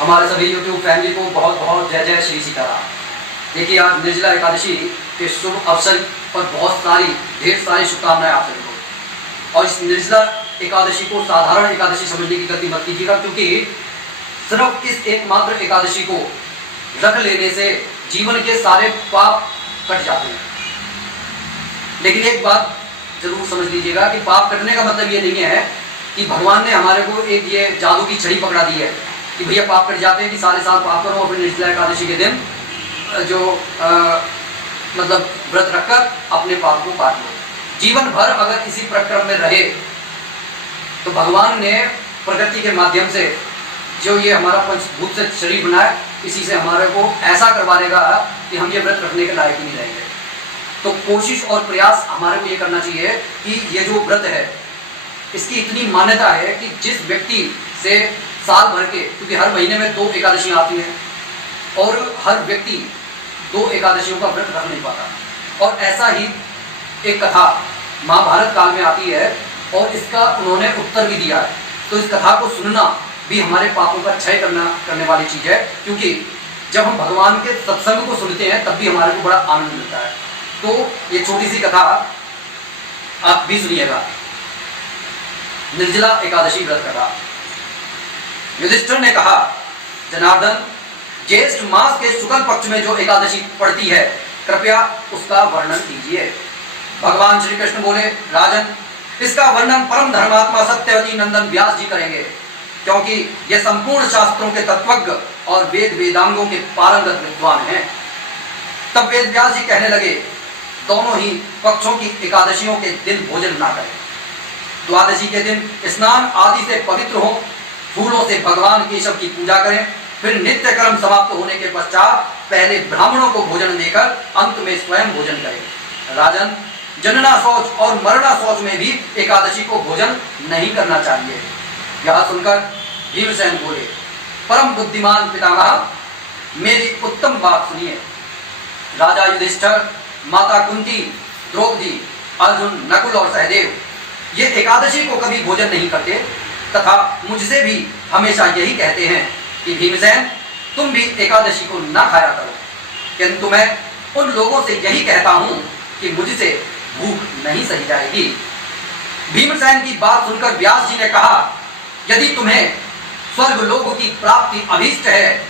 हमारे सभी YouTube family को बहुत बहुत जय जय श्री सीताराम। देखिए, आज निर्जला एकादशी के शुभ अवसर पर ढेर सारी शुभकामनाएं आप सभी को। और इस निर्जला एकादशी को साधारण एकादशी समझने की गलती मत कीजिएगा, क्योंकि सिर्फ इस एकमात्र एकादशी को रख लेने से जीवन के सारे पाप कट जाते हैं। लेकिन एक बात जरूर समझ लीजिएगा कि पाप कटने का मतलब ये नहीं है कि भगवान ने हमारे को एक ये जादू की छड़ी पकड़ा दी है कि भैया पाप कट जाते हैं कि सारे साल पाप करो और फिर निर्जला एकादशी के दिन जो मतलब व्रत रखकर अपने पाप को काट लो। जीवन भर अगर इसी प्रक्रम में रहे तो भगवान ने प्रकृति के माध्यम से जो ये हमारा पंचभूत से शरीर बनाए, इसी से हमारे को ऐसा करवा देगा कि हम ये व्रत रखने के लायक ही नहीं रहेंगे। तो कोशिश और प्रयास हमारे को ये करना चाहिए कि ये जो व्रत है इसकी इतनी मान्यता है कि जिस व्यक्ति से साल भर के, क्योंकि हर महीने में 2 एकादशियां आती हैं और हर व्यक्ति 2 एकादशियों का व्रत रख नहीं पाता। और ऐसा ही एक कथा महाभारत काल में आती है और इसका उन्होंने उत्तर भी दिया है। तो इस कथा को सुनना भी हमारे पापों का क्षय करने वाली चीज है, क्योंकि जब हम भगवान के सत्संग को सुनते हैं तब भी हमारे को बड़ा आनंद मिलता है। तो ये छोटी सी कथा आप भी सुनिएगा, निर्जला एकादशी व्रत कथा। युधिष्ठिर ने कहा, जनार्दन, ज्येष्ठ मास के शुक्ल पक्ष में जो एकादशी पड़ती है कृपया उसका वर्णन कीजिए। भगवान श्री कृष्ण बोले, राजन, इसका वर्णन परम धर्मात्मा सत्यवती नंदन व्यास जी करेंगे, क्योंकि ये संपूर्ण शास्त्रों के तत्वज्ञ और वेद वेदांगों के पारंगत विद्वान हैं। तब वेद व्यास जी कहने लगे, दोनों ही पक्षों की एकादशियों के दिन भोजन ना करें। द्वादशी के दिन स्नान आदि से पवित्र हो, फूलों से भगवान केशव की पूजा करें, फिर नित्य कर्म समाप्त होने के पश्चात पहले ब्राह्मणों को भोजन देकर अंत में स्वयं भोजन करें। राजन, जनना शौच और मरना शौच में भी एकादशी को भोजन नहीं करना चाहिए। यह सुनकर भीमसेन बोले, परम बुद्धिमान पितामह, मेरी उत्तम बात सुनिए। राजा युधिष्ठिर, माता कुंती, द्रौपदी, अर्जुन, नकुल और सहदेव ये एकादशी को कभी भोजन नहीं करते तथा मुझसे भी हमेशा यही कहते हैं कि भीमसेन, तुम भी एकादशी को न खाया करो। किंतु मैं उन लोगों से यही कहता हूं कि मुझसे भूख नहीं सही जाएगी। भीमसेन की बात सुनकर व्यास जी ने कहा, यदि तुम्हें स्वर्ग लोक की प्राप्ति अभीष्ट है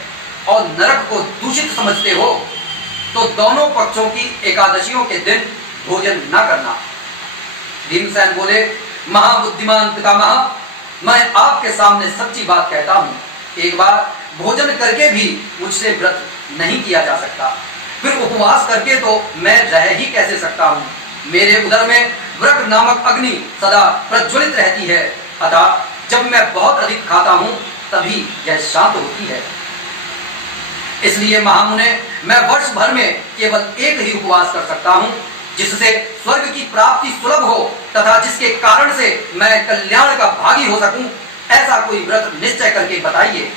और नरक को दूषित समझते हो तो दोनों पक्षों की एकादशियों के दिन भोजन न करना। भीमसेन बोले, महाबुद्धिमान पितामह, मैं आपके सामने सच्ची बात कहता हूँ, एक बार भोजन करके भी मुझसे व्रत नहीं किया जा सकता, फिर उपवास करके तो मैं रह ही कैसे सकता हूँ। मेरे उदर में व्रत नामक अग्नि सदा प्रज्वलित रहती है, अतः जब मैं बहुत अधिक खाता हूँ तभी यह शांत होती है। इसलिए महामुने, मैं वर्ष भर में केवल एक ही उपवास कर सकता हूँ, जिससे स्वर्ग की प्राप्ति सुलभ हो तथा जिसके कारण से मैं कल्याण का भागी हो सकूं। ऐसा कोई व्रत निश्चय करके बताइए,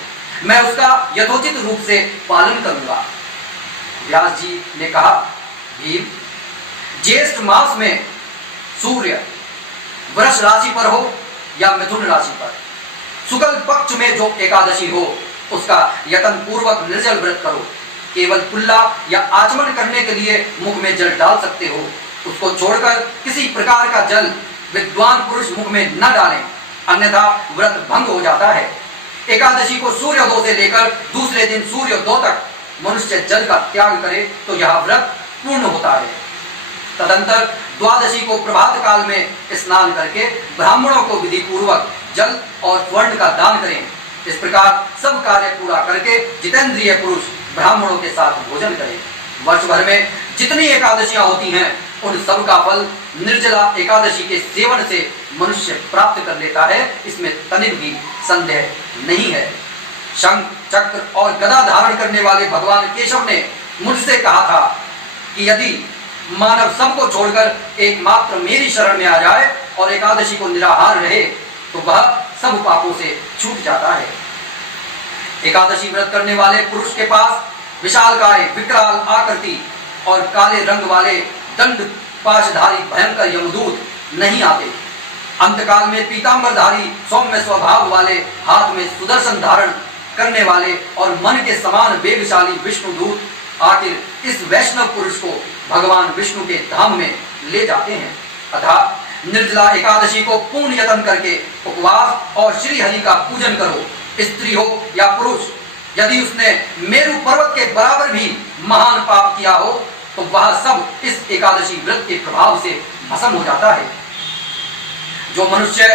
मैं उसका यथोचित रूप से पालन करूंगा। व्यास जी ने कहा, भीम, ज्येष्ठ मास में सूर्य वृष राशि पर हो या मिथुन राशि पर, शुक्ल पक्ष में जो एकादशी हो उसका यतन पूर्वक निर्जल व्रत करो। केवल कुल्ला या आचमन करने के लिए मुख में जल डाल सकते हो, उसको छोड़कर किसी प्रकार का जल विद्वान पुरुष मुख में न डालें, अन्यथा व्रत भंग हो जाता है। एकादशी को सूर्योदय से लेकर दूसरे दिन सूर्योदय तक मनुष्य जल का त्याग करे तो यह व्रत पूर्ण होता है। तदंतर द्वादशी को प्रभात काल में स्नान करके ब्राह्मणों को विधि पूर्वक जल और स्वर्ण का दान करें। इस प्रकार सब कार्य पूरा करके जितेंद्रिय पुरुष ब्राह्मणों के साथ भोजन करें। वर्ष भर में जितनी एकादशियां होती हैं उन सब का फल निर्जला एकादशी के सेवन से मनुष्य प्राप्त कर लेता है, इसमें तनिक भी संदेह नहीं है। शंख, चक्र और गदा धारण करने वाले भगवान केशव ने मुझसे कहा था कि यदि मानव सबको छोड़कर एकमात्र मेरी शरण में आ जाए और एकादशी को निराहार रहे तो वह सब पापों से छूट जाता है। एकादशी व्रत करने वाले पुरुष के पास विशालकाय, विकराल आकृति और काले रंग वाले दंड पाशधारी भयंकर यमदूत नहीं आते। अंतकाल में पीतांबरधारी सौम्य स्वभाव वाले, हाथ में सुदर्शन धारण करने वाले और मन के समान वेगशाली विष्णुदूत आखिर इस वैष्णव पुरुष को भगवान विष्णु के धाम में ले जाते हैं। अतः निर्जला एकादशी को पूर्ण यत्न करके उपवास और श्री हरि का पूजन करो। स्त्री हो या पुरुष, यदि उसने मेरु पर्वत के बराबर भी महान पाप किया हो तो वह सब इस एकादशी व्रत के प्रभाव से भस्म हो जाता है। जो मनुष्य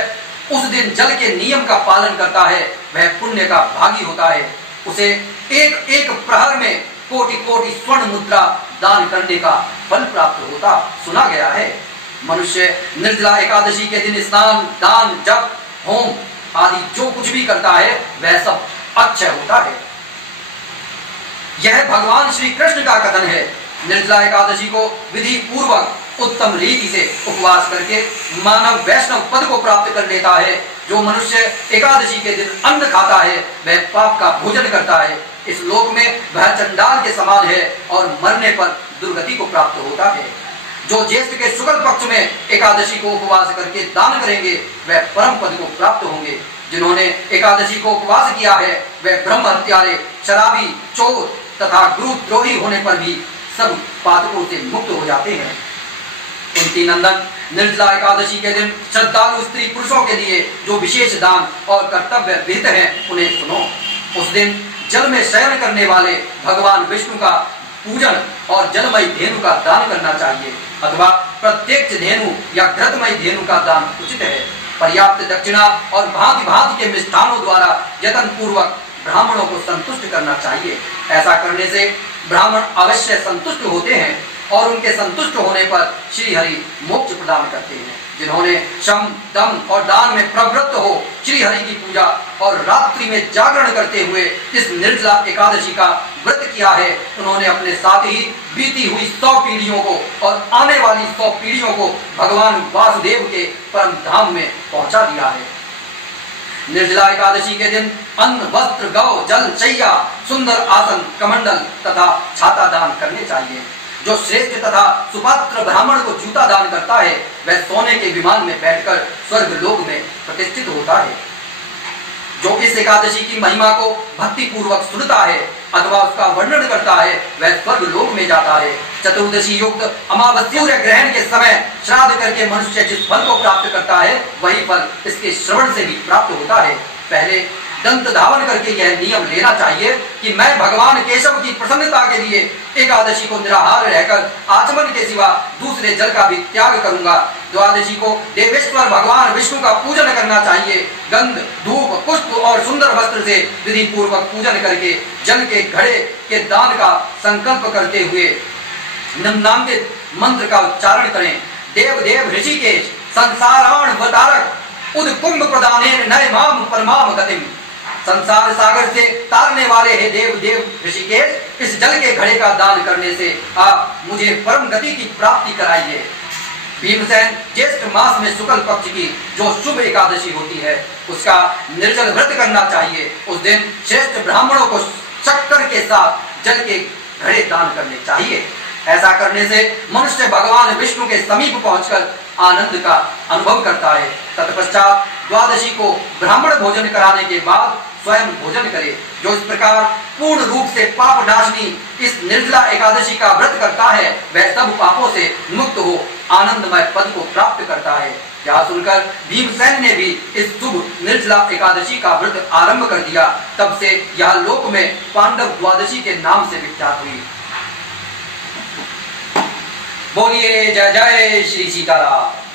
उस दिन जल के नियम का पालन करता है वह पुण्य का भागी होता है। उसे एक एक प्रहर में कोटि कोटि स्वर्ण मुद्रा दान करने का फल प्राप्त होता सुना गया है। मनुष्य निर्जला एकादशी के दिन स्नान, दान, जप, होम आदि जो कुछ भी करता है वह सब अक्षय होता है। यह भगवान श्री कृष्ण का कथन है। निर्जला एकादशी को विधि पूर्वक उत्तम रीति से उपवास करके मानव वैष्णव पद को प्राप्त कर लेता है। जो मनुष्य एकादशी के दिन अन्न खाता है वह पाप का भोजन करता है। इस लोक में वह चंडाल के समान है और मरने पर दुर्गति को प्राप्त होता है। जो ज्येष्ठ के शुक्ल पक्ष में एकादशी को उपवास करके दान करेंगे वह परम पद को प्राप्त होंगे। जिन्होंने एकादशी को उपवास किया है वह ब्रह्म हत्यारे, शराबी, चोर तथा गुरुद्रोही होने पर भी सब पातकों से मुक्त हो जाते हैं। कुंती नंदन, निर्जला एकादशी के दिन श्रद्धालु स्त्री पुरुषों के लिए जो विशेष दान और कर्तव्य विहित हैं उन्हें सुनो। उस दिन जल में शयन करने वाले भगवान विष्णु का पूजन और जलमय धेनु का दान करना चाहिए अथवा प्रत्यक्ष धेनु या घृतमय धेनु का दान उचित है। पर्याप्त दक्षिणा और भांति भांति के मिष्ठानों द्वारा यत्न पूर्वक ब्राह्मणों को संतुष्ट करना चाहिए। ऐसा करने से ब्राह्मण अवश्य संतुष्ट होते हैं और उनके संतुष्ट होने पर श्री हरि मोक्ष प्रदान करते हैं। जिन्होंने शम, दम और दान में प्रवृत्त हो श्री हरि की पूजा और रात्रि में जागरण करते हुए इस निर्जला एकादशी का व्रत किया है उन्होंने अपने साथ ही बीती हुई 100 पीढ़ियों को और आने वाली 100 पीढ़ियों को भगवान वासुदेव के परम धाम में पहुंचा दिया है। निर्जला एकादशी के दिन अन्न, वस्त्र, गौ, जल, शैया, सुंदर आसन, कमंडल तथा छाता दान करने चाहिए। जो श्रेष्ठ तथा सुपात्र ब्राह्मण को जूता दान करता है वह सोने के विमान में बैठकर स्वर्ग लोक में प्रतिष्ठित होता है। जो इस एकादशी की महिमा को भक्ति पूर्वक सुनता है अथवा उसका वर्णन करता है वह स्वर्ग लोक में जाता है। चतुर्दशी युक्त अमावस्या सूर्य ग्रहण के समय श्राद्ध करके मनुष्य जिस फल को प्राप्त करता है वही फल इसके श्रवण से भी प्राप्त होता है। पहले दंत धावन करके यह नियम लेना चाहिए कि मैं भगवान केशव की प्रसन्नता के लिए एकादशी को निराहार रहकर आचमन के सिवा दूसरे जल का भी त्याग करूंगा। द्वादशी को देवेश्वर भगवान विष्णु का पूजन करना चाहिए। गंध, धूप, पुष्प और सुंदर वस्त्र से विधि पूर्वक पूजन करके जल के घड़े के दान का संकल्प करते हुए निम्नांकित मंत्र का उच्चारण करें। देव देव ऋषिकेश संसाराणवतारक उद्कुंभ प्रदानेन नय माम परमाम गतिम। संसार सागर से तारने वाले हैं देव देव ऋषिकेश, इस जल के घड़े का दान करने से आप मुझे परम गति की प्राप्ति कराइए। भीमसेन ज्येष्ठ मास में शुक्ल पक्ष की जो शुभ एकादशी होती है उसका निर्जल व्रत करना चाहिए। उस दिन श्रेष्ठ ब्राह्मणों को शक्कर के साथ जल के घड़े दान करने चाहिए। ऐसा करने से मनुष्य भगवान विष्णु के समीप पहुंचकर आनंद का अनुभव करता है। तत्पश्चात द्वादशी को ब्राह्मण भोजन कराने के बाद स्वयं भोजन करे। जो इस प्रकार पूर्ण रूप से पाप नाशनी इस निर्जला एकादशी का व्रत करता है वह सब पापों से मुक्त हो आनंदमय पद को प्राप्त करता है। यह सुनकर भीमसेन ने भी इस शुभ निर्जला एकादशी का व्रत आरंभ कर दिया। तब से यह लोक में पांडव द्वादशी के नाम से विख्यात हुई। बोलिए जय जय श्री सीताराम।